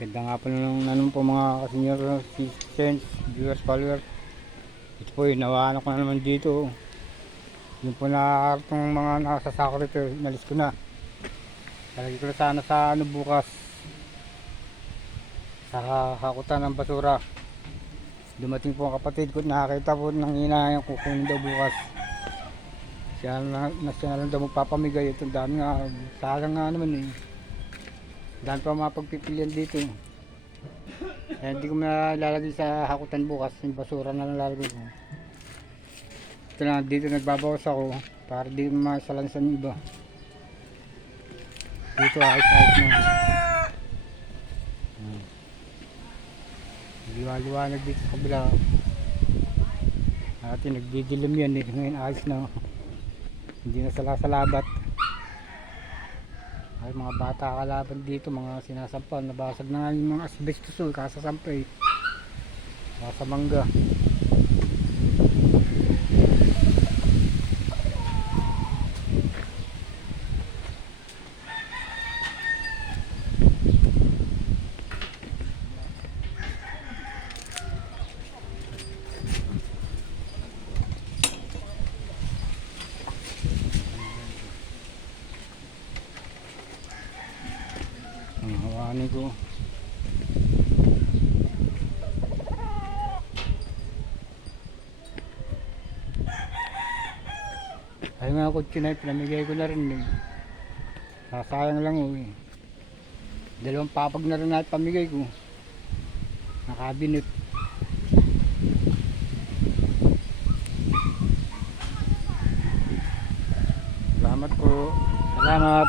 Ganda nga po nung nanon po mga senior citizens, viewers, followers. Ito po yun, nawaan ko na naman dito. Yung po na itong mga nakasasako rito, inalis ko na. Talagay ko na sana sa ano bukas. Sa hakutan ng basura. Dumating po ang kapatid ko, nakakita po ng hinahayang kukunin daw bukas. Siya na, na siya na lang daw magpapamigay. Ito dami nga, sayang nga naman eh. Dahil pa mga pagpipilian dito. Kaya hindi ko na lalagay sa hakutan bukas. Yung basura na lang lalagay ko. Ito na, dito nagbabawas ako. Para di masalansan iba. Dito ayos-ayos na. Hmm. Liwa-liwanag dito sa kabila. Dati nagdidilim yan eh. Ngayon ayos na. Hindi na salasalabat. Ay mga bata kalaban dito, mga sinasampal, nabasag na nga yung mga asbestos oh, kasasampay. Nasa mangga. Ang hawani ko. Ay mga kutsi na pinamigay ko na rin eh. Sasayang lang oh eh. Dalawang papag na rin na pamigay ko. Nakabinet. Salamat po. Salamat.